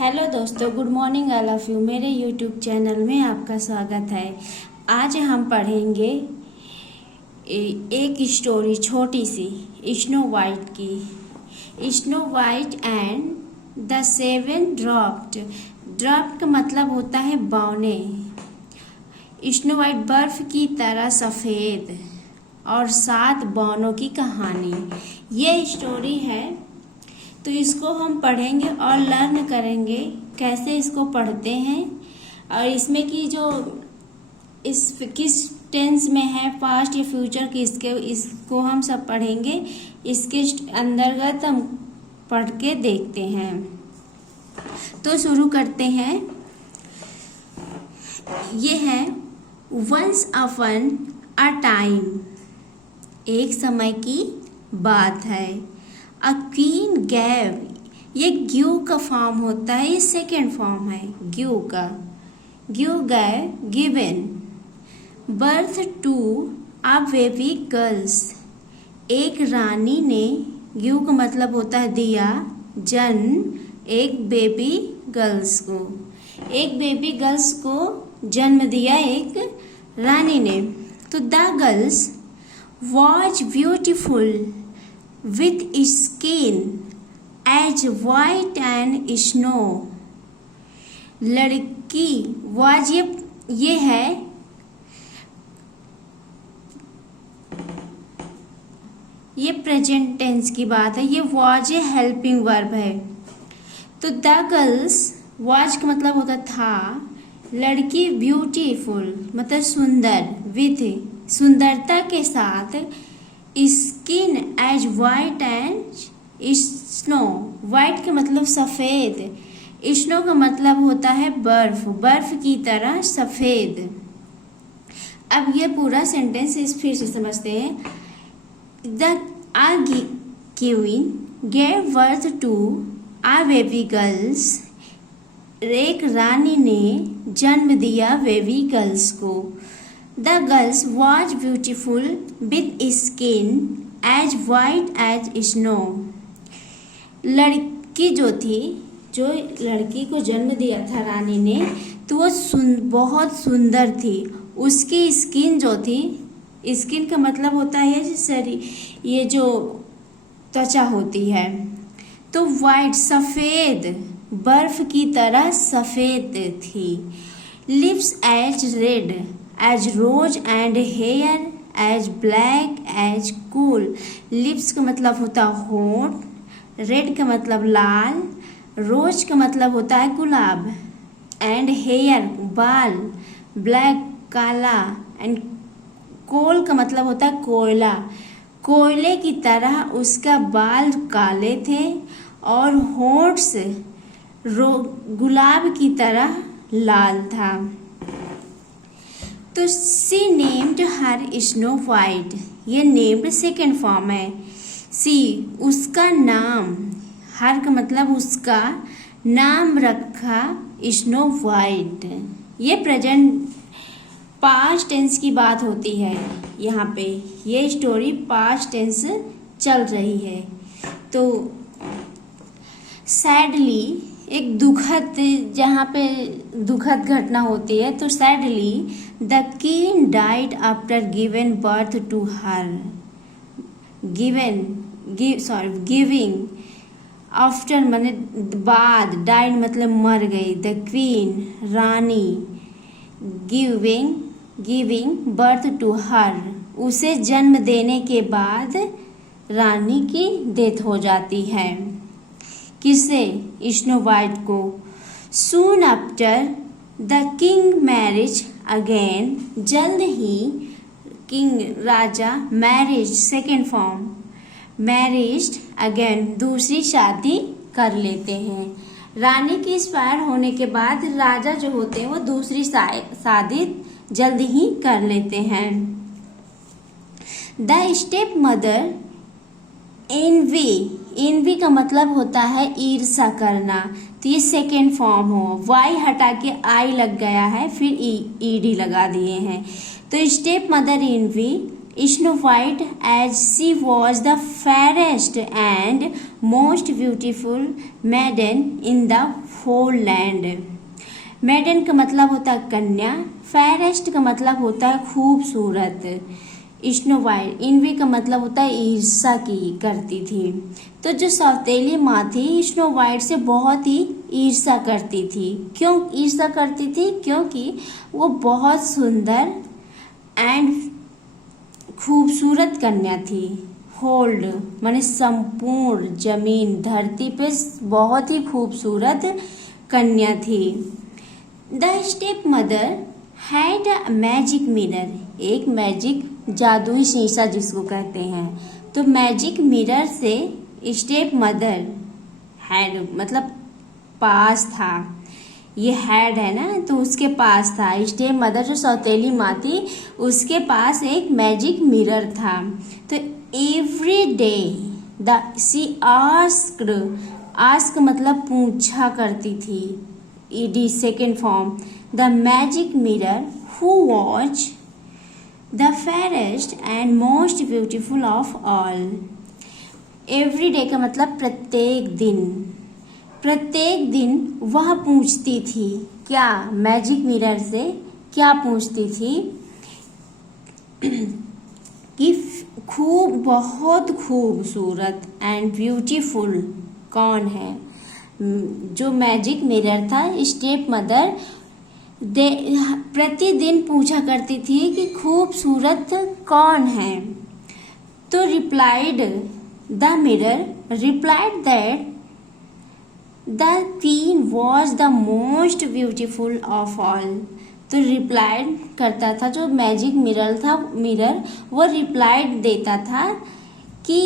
Hello दोस्तों, good morning all of you. मेरे YouTube channel में आपका स्वागत है। आज हम पढ़ेंगे एक स्टोरी छोटी सी स्नो वाइट की। Snow white and the seven dropped. Dropped का मतलब होता है बौने। स्नो वाइट बर्फ की तरह सफ़ेद और 7 बौनों की कहानी। ये स्टोरी है, तो इसको हम पढ़ेंगे और लर्न करेंगे कैसे इसको पढ़ते हैं, और इसमें की जो किस टेंस में है, पास्ट या फ्यूचर किसके, इसको हम सब पढ़ेंगे। इसके अंतर्गत हम पढ़ के देखते हैं। तो शुरू करते हैं। ये है वंस अपॉन अ टाइम। एक समय की बात है। अ क्वीन गैव, ये ग्यू का फॉर्म होता है, ये सेकेंड फॉर्म है ग्यू का। ग्यू gave given birth to a baby girls. एक रानी ने, ग्यू का मतलब होता है दिया, जन्म एक बेबी गर्ल्स को। एक बेबी गर्ल्स को जन्म दिया एक रानी ने। तो the girls was beautiful with skin as white and snow। लड़की वाज, ये है, ये प्रेजेंट टेंस की बात है। ये वाज ए हेल्पिंग वर्ब है। तो द गर्ल्स, वाज का मतलब होता था लड़की, ब्यूटीफुल मतलब सुंदर, विथ सुंदरता के साथ, skin as white and snow. White का मतलब सफ़ेद, स्नो का मतलब होता है बर्फ, बर्फ की तरह सफ़ेद। अब ये पूरा सेंटेंस फिर से समझते हैं। The queen gave birth to a baby girls. एक रानी ने जन्म दिया बेबी गर्ल्स को। The girls was beautiful with skin as white as snow। लड़की जो थी, जो लड़की को जन्म दिया था रानी ने, तो वो बहुत सुंदर थी। उसकी स्किन जो थी, स्किन का मतलब होता है शरीर, ये जो त्वचा होती है, तो वाइट सफ़ेद, बर्फ की तरह सफ़ेद थी। Lips as red as rose and hair as black as coal. Lips का मतलब होता है होंठ, रेड का मतलब लाल, रोज का मतलब होता है गुलाब, एंड हेयर बाल, ब्लैक काला, एंड कोल का मतलब होता है कोयला। कोयले की तरह उसका बाल काले थे और होंठ से गुलाब की तरह लाल था। तो सी नेम्ड हर स्नो वाइट। ये नेम्ड सेकेंड फॉर्म है। सी उसका नाम, हर का मतलब उसका नाम रखा स्नो वाइट। ये प्रेजेंट पास्ट टेंस की बात होती है। यहाँ पे ये स्टोरी पास्ट टेंस चल रही है। तो सैडली, एक दुखद, जहाँ पे दुखद घटना होती है, तो sadly the queen died after given birth to her. Giving after माने बाद, डाइड मतलब मर गई। द क्वीन रानी, गिविंग बर्थ टू हर, उसे जन्म देने के बाद रानी की डेथ हो जाती है। किसे? स्नो वाइट को। Soon after the king marriage again. जल्द ही किंग राजा, marriage second form, marriage again दूसरी शादी कर लेते हैं। रानी की एक्सपायर होने के बाद राजा जो होते हैं वो दूसरी शादी जल्द ही कर लेते हैं। द स्टेप मदर एनवी का मतलब होता है ईर्षा करना, तो ये सेकेंड फॉर्म हो। वाई हटा के आई लग गया है, फिर ईडी लगा दिए हैं। तो step mother envy Snow White as she was the fairest and most beautiful maiden in the whole land. Maiden का मतलब होता है कन्या, fairest का मतलब होता है खूबसूरत, स्नो वाइट इनवी का मतलब होता है ईर्ष्या की करती थी। तो जो सौतेली माँ थी स्नो वाइट से बहुत ही ईर्ष्या करती थी। क्यों ईर्ष्या करती थी? क्योंकि वो बहुत सुंदर एंड खूबसूरत कन्या थी। होल्ड माने संपूर्ण जमीन धरती पे बहुत ही खूबसूरत कन्या थी। The step mother had a magic mirror, एक मैजिक जादुई शीशा जिसको कहते हैं। तो मैजिक मिरर से स्टेप मदर हैड मतलब पास था, ये हैड है ना तो उसके पास था। स्टेप मदर जो सौतेली माँ थी उसके पास एक मैजिक मिरर था। तो every day the she asked, ask मतलब पूछा करती थी, ED second form, the magic mirror who watch the fairest and most beautiful of all. Every day का मतलब प्रत्येक दिन, प्रत्येक दिन वह पूछती थी क्या, मैजिक मिरर से क्या पूछती थी कि बहुत खूबसूरत एंड ब्यूटीफुल कौन है। जो मैजिक मिरर था स्टेप मदर प्रतिदिन पूछा करती थी कि खूबसूरत कौन है। तो replied the mirror replied that the queen was the most beautiful of all. तो रिप्लाइड करता था जो मैजिक मिरर था, मिरर वो रिप्लाइड देता था कि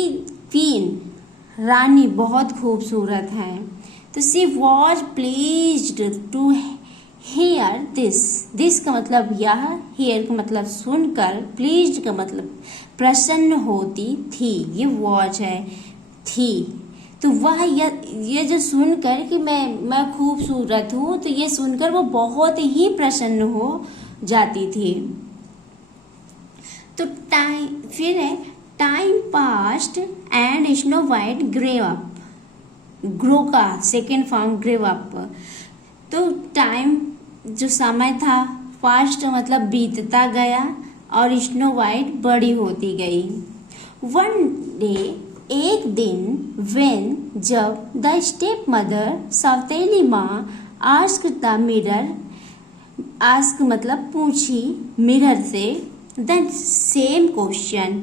क्वीन रानी बहुत खूबसूरत है। तो she was pleased to hear this, this का मतलब यह, हियर का मतलब सुनकर, प्लीज्ड का मतलब प्रसन्न होती थी, ये वॉज है थी। तो वह ये जो सुनकर कि मैं खूबसूरत हूँ, तो ये सुनकर वो बहुत ही प्रसन्न हो जाती थी। तो फिर है time past and snow white grey up, grow का सेकेंड फॉर्म ग्रे अप। तो टाइम जो समय था, पास्ट मतलब बीतता गया और स्नो वाइट बड़ी होती गई। वन डे एक दिन वेन जब द स्टेप मदर सौतेली माँ आस्क द मिरर, आस्क मतलब पूछी मिरर से द सेम क्वेश्चन।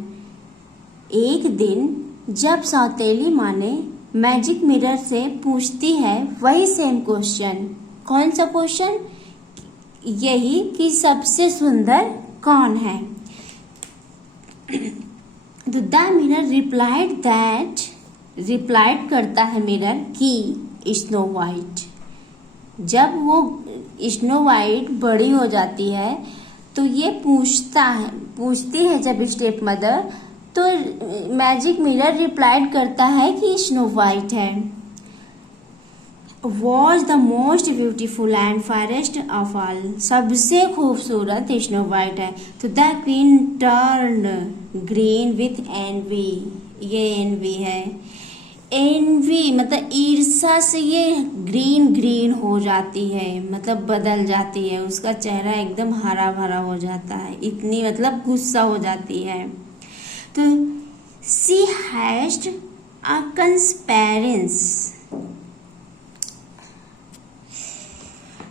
एक दिन जब सौतेली माँ ने मैजिक मिरर से पूछती है वही सेम क्वेश्चन। कौन सा क्वेश्चन? यही कि सबसे सुंदर कौन है। तो the mirror replied that, replied करता है मिरर कि स्नो वाइट। जब वो स्नो वाइट बड़ी हो जाती है तो ये पूछती है जब स्टेप मदर, तो मैजिक मिरर रिप्लाइड करता है कि स्नो वाइट है। Was the most beautiful and fairest of all, सबसे खूबसूरत स्नो वाइट है। तो the queen turn green with envy, ये एनवी है, एनवी मतलब ईर्ष्या से ये ग्रीन ग्रीन हो जाती है, मतलब बदल जाती है, उसका चेहरा एकदम हरा भरा हो जाता है, इतनी मतलब गुस्सा हो जाती है। तो सी हैज्ड अ कंस्पेरेंस,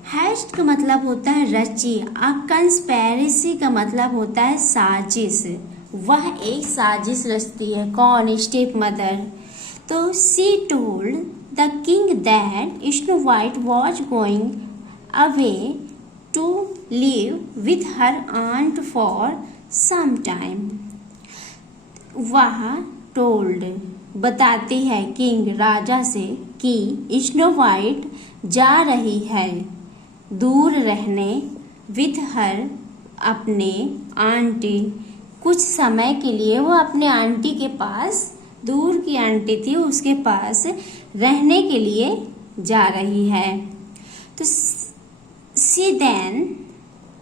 हैस्ट का मतलब होता है रची, अ कंस्पेरेसी का मतलब होता है साजिश, वह एक साजिश रचती है। कौन? Step mother. तो she told the king that snow white was going away to live with her aunt for some time. वह टोल्ड बताती है किंग राजा से कि स्नो वाइट जा रही है दूर रहने, विथ हर अपने आंटी, कुछ समय के लिए वो अपने आंटी के पास, दूर की आंटी थी उसके पास रहने के लिए जा रही है। तो सी देन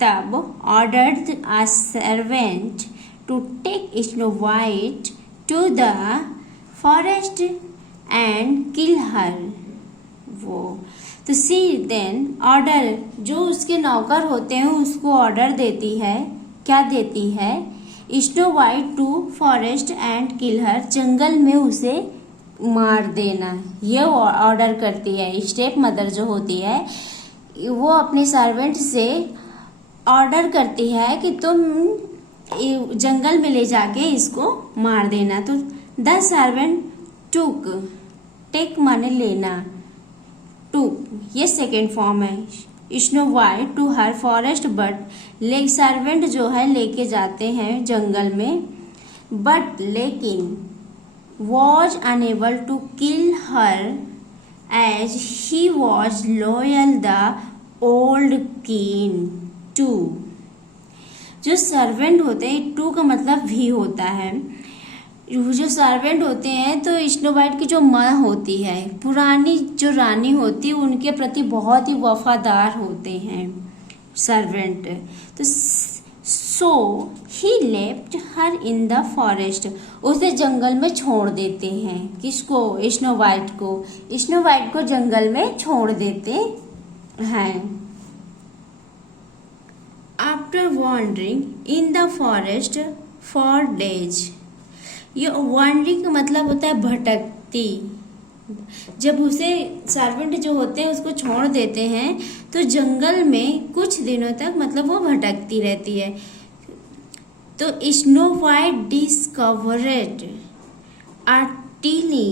तब ordered a servant to take Snow White to the forest and kill her. वो तो सी देन ऑर्डर, जो उसके नौकर होते हैं उसको ऑर्डर देती है, क्या देती है, snow white to forest and kill her, जंगल में उसे मार देना, ये ऑर्डर करती है। स्टेप मदर जो होती है वो अपने सर्वेंट से ऑर्डर करती है कि तुम जंगल में ले जाके इसको मार देना। तो द सर्वेंट टुक, टेक माने लेना, टुक ये सेकेंड फॉर्म है। Snow white to her forest, but ले सर्वेंट जो है लेके जाते हैं जंगल में, बट लेकिन was unable to kill her as he was loyal the old king to। जो सर्वेंट होते हैं, टू का मतलब भी होता है, जो सर्वेंट होते हैं तो स्नो वाइट की जो माँ होती है, पुरानी जो रानी होती है, उनके प्रति बहुत ही वफादार होते हैं सर्वेंट। तो so he left her in the forest, उसे जंगल में छोड़ देते हैं। किसको? स्नो वाइट को। स्नो वाइट को जंगल में छोड़ देते हैं। After wandering in the forest for days, ये वॉन्डरिंग का मतलब होता है भटकती। जब उसे सर्वेंट जो होते हैं उसको छोड़ देते हैं तो जंगल में कुछ दिनों तक मतलब वो भटकती रहती है। तो स्नो वाइट डिस्कवरेड अ टीनी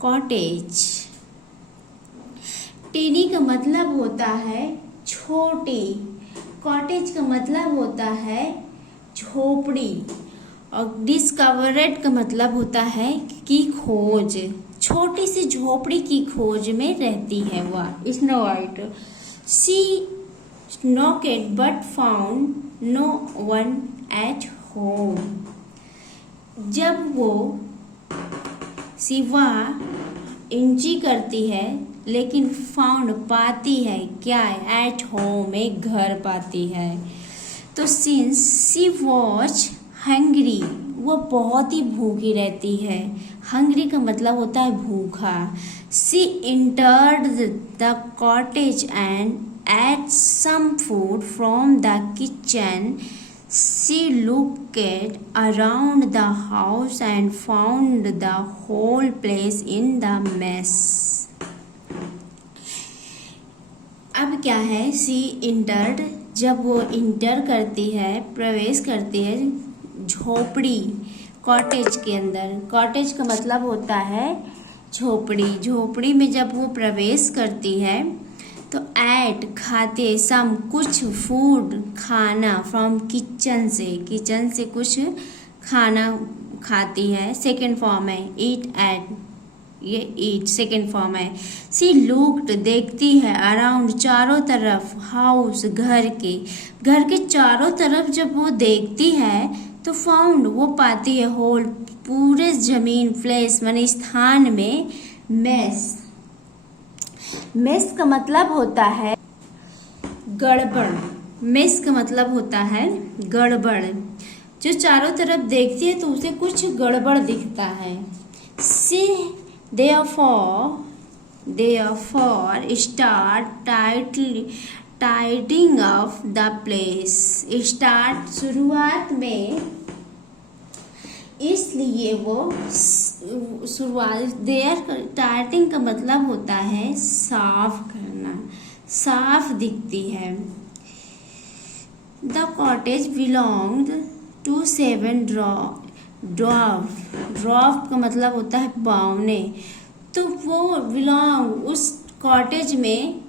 कॉटेज। टीनी का मतलब होता है छोटी, कॉटेज का मतलब होता है झोपड़ी, और डिस्कवरेड का मतलब होता है कि खोज, छोटी सी झोपड़ी की खोज में रहती है वह snow white. She knocked but found no one at home। जब वो सिवा इंची करती है लेकिन फाउंड पाती है क्या? एट होम, एक घर पाती है। तो सिंस सी वॉज हंग्री, वो बहुत ही भूखी रहती है। हंग्री का मतलब होता है भूखा। She entered the cottage and ate some food from the kitchen. She looked around the house and found the whole place in the mess. अब क्या है? सी इंटर्ड, जब वो इंटर करती है, प्रवेश करती है झोपड़ी, कॉटेज के अंदर। कॉटेज का मतलब होता है झोपड़ी। झोपड़ी में जब वो प्रवेश करती है तो एट खाते, सम कुछ, फूड खाना, फ्रॉम किचन से, किचन से कुछ खाना खाती है। सेकेंड फॉर्म है ईट एट, ये ईट सेकेंड फॉर्म है। सी लुक्ड देखती है, अराउंड चारों तरफ, हाउस घर के चारों तरफ जब वो देखती है तो फाउंड वो पाती है, होल पूरे जमीन, प्लेस माने स्थान में, मेस। मेस का मतलब होता है गड़बड़, मेस का मतलब होता है गड़बड़। जो चारों तरफ देखती है तो उसे कुछ गड़बड़ दिखता है। सी therefore start tidying up the place। start शुरुआत में, इसलिए वो शुरुआत, देयर स्टार्टिंग का मतलब होता है साफ करना, साफ दिखती है। The cottage belonged to 7 dwarf का मतलब होता है बावने। तो वो बिलोंग, उस कॉटेज में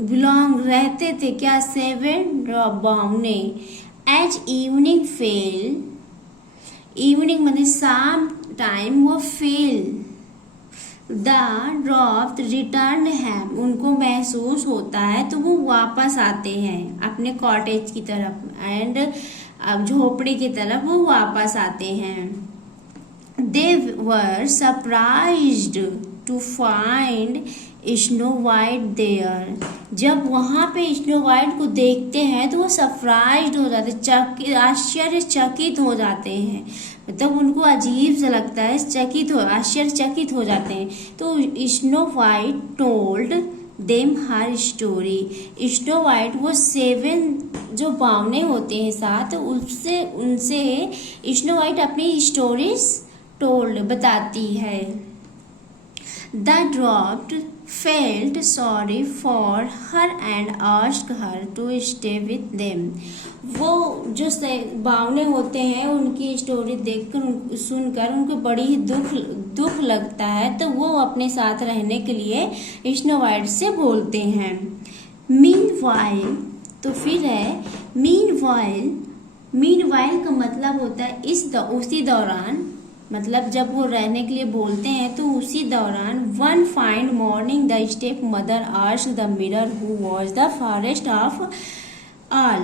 बिलोंग रहते थे क्या? 7 बावने। एज इवनिंग फेल, इवनिंग मतलब शाम टाइम, वो fell the drop return home, उनको महसूस होता है तो वो वापस आते हैं अपने कॉटेज की तरफ, एंड अब झोपड़ी की तरफ वो वापस आते हैं। They were surprised to find snow white there, जब वहाँ पे स्नो वाइट को देखते हैं तो वो सरप्राइज्ड हो जाते, आश्चर्यचकित हो जाते हैं, मतलब उनको अजीब सा लगता है, आश्चर्यचकित हो जाते हैं। तो snow white told them her story. Snow white वो 7 जो बावने होते हैं साथ, उससे उनसे स्नो वाइट अपनी स्टोरीज टोल्ड बताती है। The dwarf felt sorry for her and asked her to stay with them. वो जो बावने होते हैं उनकी स्टोरी देखकर सुनकर उनको बड़ी ही दुख लगता है, तो वो अपने साथ रहने के लिए स्नो वाइट से बोलते हैं। मीनवाइल, तो फिर है मीनवाइल का मतलब होता है उसी दौरान, मतलब जब वो रहने के लिए बोलते हैं तो उसी दौरान one fine morning the step mother asked the mirror who was the fairest of all.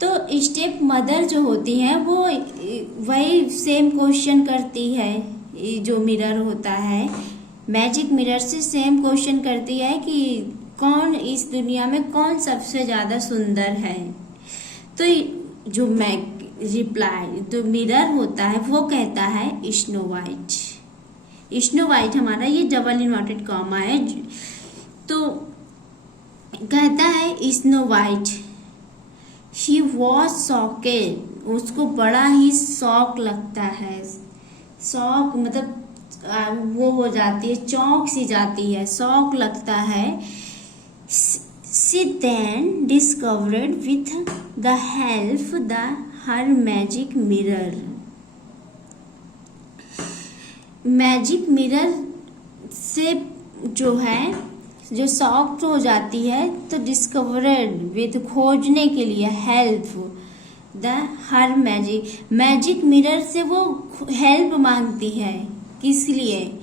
तो स्टेप मदर जो होती है वो वही सेम क्वेश्चन करती है, जो मिरर होता है मैजिक मिरर से सेम क्वेश्चन करती है कि कौन इस दुनिया में कौन सबसे ज्यादा सुंदर है। तो जो रिप्लाई तो मिरर होता है वो कहता है स्नो वाइट। स्नो वाइट हमारा ये डबल इन्वर्टेड कॉमा है। तो कहता है स्नो वाइट शी वॉज शॉकेड, उसको बड़ा ही शौक लगता है। शौक मतलब वो हो जाती है, चौंक सी जाती है, शौक लगता है। She then discovered with the help her magic mirror। Magic mirror से जो शॉक्ड हो जाती है, तो डिस्कवर्ड विद खोजने के लिए हेल्प हर मैजिक मिरर से वो हेल्प मांगती है। किस लिए?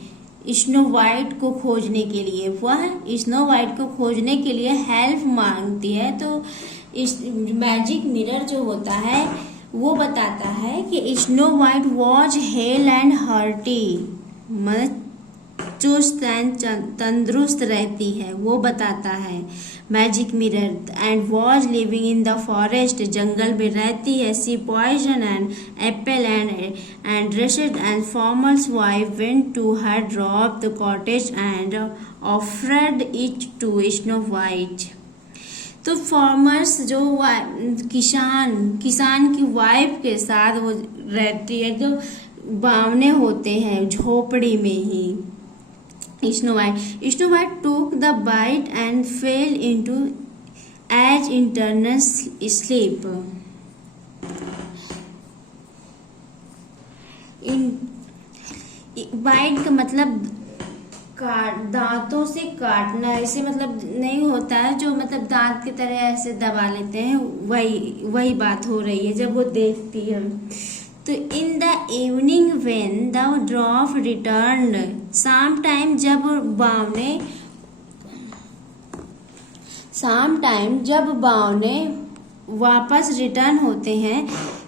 स्नो वाइट को खोजने के लिए। वह स्नो वाइट को खोजने के लिए हेल्प मांगती है। तो इस मैजिक मिरर जो होता है वो बताता है कि snow white was hale and hearty, मतलब चुस्त एंड तंदुरुस्त रहती है, वो बताता है magic mirror. And was living in the forest, जंगल में रहती है। She poison and apple and dressed and farmers wife went to her drop the cottage and offered it to snow white. तो फार्मर्स जो किसान की वाइफ के साथ वो रहती है, जो बावने होते हैं झोपड़ी में ही। Snow white took the bite and fell into as internal sleep. Bite का मतलब दांतों से काटना, ऐसे मतलब नहीं होता है जो मतलब दांत की तरह ऐसे दबा लेते हैं, वही बात हो रही है जब वो देखती है। तो in the evening when the dwarf returned, शाम टाइम जब बावने वापस रिटर्न होते हैं,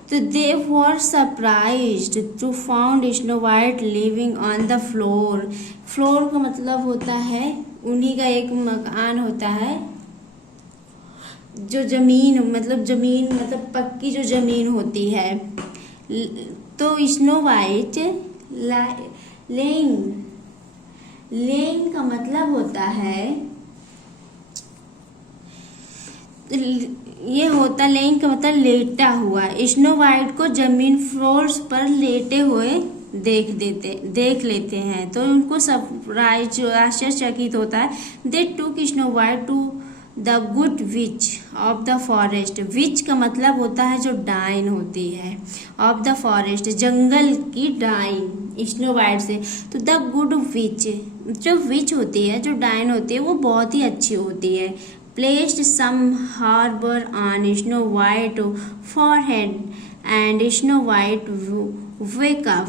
तो they were surprised to found snow white living on the floor. Floor का मतलब होता है उन्हीं का एक मकान होता है, जो जमीन मतलब पक्की जो जमीन होती है। तो स्नो वाइट लेइंग का मतलब होता है, ये होता लेइंग का मतलब लेटा हुआ। स्नो वाइट को जमीन फ्लोर पर लेटे हुए देख लेते हैं, तो उनको सरप्राइज आश्चर्यचकित होता है। They took snow white to the good witch of the forest. Witch का मतलब होता है जो डाइन होती है, ऑफ द फॉरेस्ट जंगल की डाइन स्नो वाइट से। तो द गुड विच, जो विच होती है, जो डाइन होती है, वो बहुत ही अच्छी होती है। Placed some harbour on snow white forehead and snow white wake up.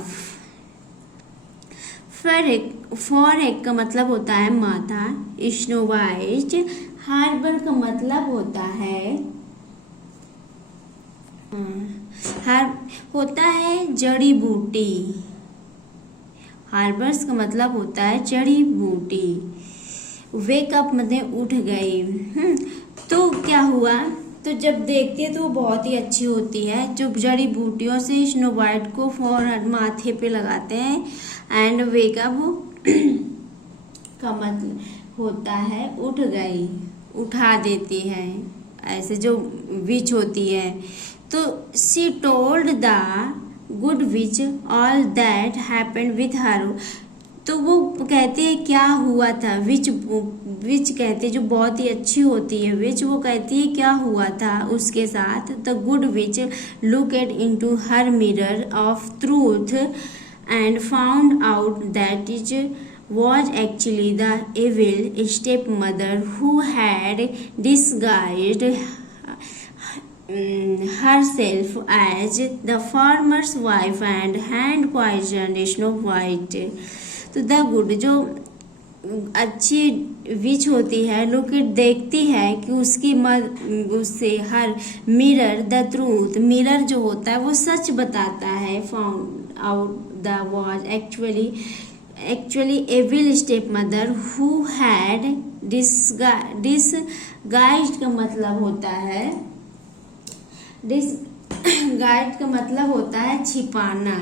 Forehead का मतलब होता है माथा। स्नो वाइट हार्बर का मतलब होता है जड़ी बूटी। हार्बर्स का मतलब होता है जड़ी बूटी। वेक अप मतलब उठ गई। तो क्या हुआ, तो जब देखती है तो वो बहुत ही अच्छी होती है। जो जड़ी बूटियों से स्नो वाइट को फॉरहेड माथे पे लगाते हैं। एंड वेक अप का मतलब होता है उठ गई, उठा देती है, ऐसे जो विच होती है। तो she told the good which all that happened with her. तो वो कहते हैं क्या हुआ था, विच कहते हैं जो बहुत ही अच्छी होती है विच, वो कहती है क्या हुआ था उसके साथ। The good which look at into her mirror of truth and found out that is was actually the evil stepmother who had disguised herself as the farmer's wife and hand poisoned Snow White। तो the good जो अच्छी विच होती है locate देखती है कि उसकी उससे हर मिरर द ट्रूथ, मिरर जो होता है वो सच बताता है। Found out the was actually evil stepmother who had disguised का मतलब होता है disguised का मतलब होता है छिपाना।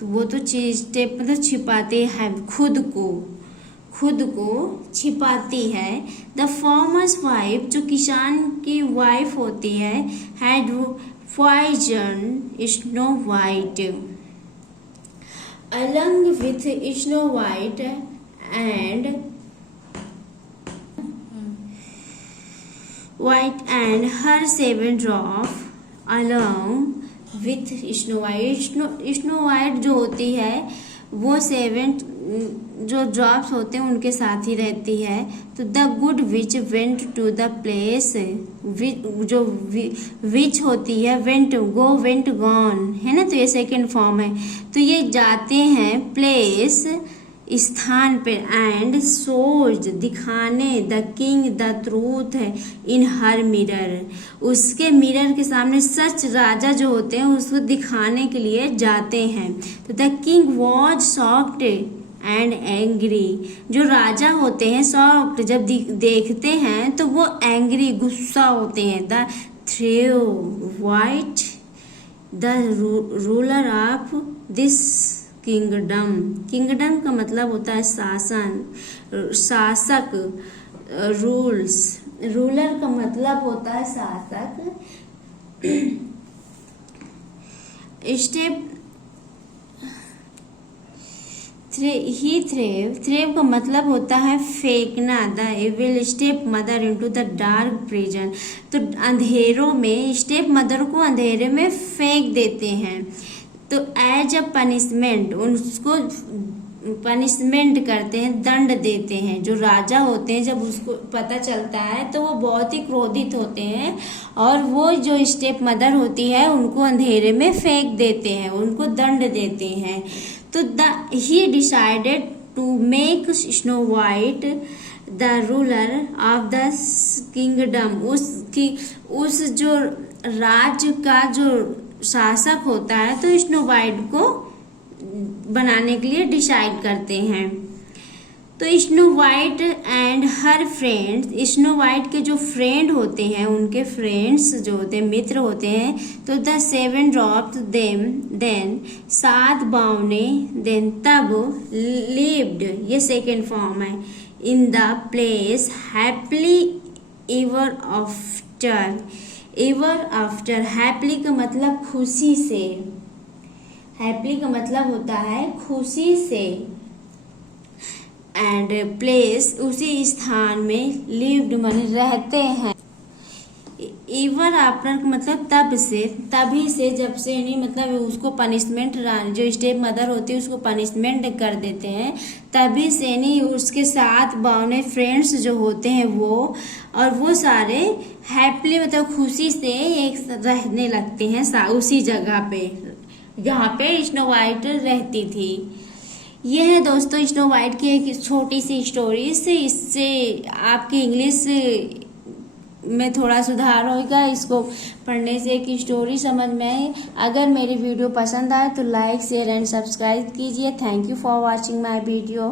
तो वो तो स्टेप मतलब छिपाते हैं, खुद को छिपाती है। द फार्मर्स वाइफ जो किसान की वाइफ होती है had poison snow white along with Snow White and her 7 dwarfs along with Snow White। Snow White जो होती है वो 7 जो ड्रॉप्स होते हैं उनके साथ ही रहती है। तो the good witch went to the place, जो विच होती है वेंट गॉन है ना, तो ये सेकंड फॉर्म है। तो ये जाते हैं प्लेस स्थान पे एंड सोज दिखाने द किंग द ट्रूथ है इन हर मिरर, उसके मिरर के सामने सच राजा जो होते हैं उसको दिखाने के लिए जाते हैं। तो the king was shocked and angry, जो राजा होते हैं शॉक्ड जब देखते हैं तो वो एंग्री गुस्सा होते हैं। The throw white the ruler of this kingdom का मतलब होता है शासन, शासक। रूलर का मतलब होता है शासक। स्टेप थ्रेव का मतलब होता है फेंकना। The evil step mother into the dark prison, तो अंधेरों में स्टेप मदर को अंधेरे में फेंक देते हैं। तो एज अ पनिशमेंट उसको पनिशमेंट करते हैं, दंड देते हैं। जो राजा होते हैं जब उसको पता चलता है तो वो बहुत ही क्रोधित होते हैं और वो जो स्टेप मदर होती है उनको अंधेरे में फेंक देते हैं, उनको दंड देते हैं। तो he decided to make snow white the ruler of the kingdom, उस जो राज्य का जो शासक होता है तो स्नो वाइट को बनाने के लिए डिसाइड करते हैं। तो snow white and her friends, snow white के जो फ्रेंड होते हैं उनके फ्रेंड्स जो होते हैं मित्र होते हैं। तो द 7 ड्रॉप्स देम देन 7 बावने देन तब लिव्ड, ये सेकेंड फॉर्म है, in the place happily ever after. Happily का मतलब खुशी से, हैप्पीली का मतलब होता है खुशी से। एंड प्लेस उसी स्थान में लिव्ड माने रहते हैं। एवर आफ्टर का मतलब तब से, तभी से, जब से, यानी मतलब उसको पनिशमेंट, जो स्टेप मदर होती है उसको पनिशमेंट कर देते हैं तभी से, यानी उसके साथ बावने फ्रेंड्स जो होते हैं वो, और वो सारे हैप्पीली मतलब खुशी से एक रहने लगते हैं उसी जगह पे जहाँ पे स्नो वाइट रहती थी। ये है दोस्तों स्नो वाइट की एक छोटी सी स्टोरी। इससे आपकी इंग्लिश में थोड़ा सुधार होगा, इसको पढ़ने से एक स्टोरी समझ में आए। अगर मेरी वीडियो पसंद आए तो लाइक शेयर एंड सब्सक्राइब कीजिए। Thank you for watching my video.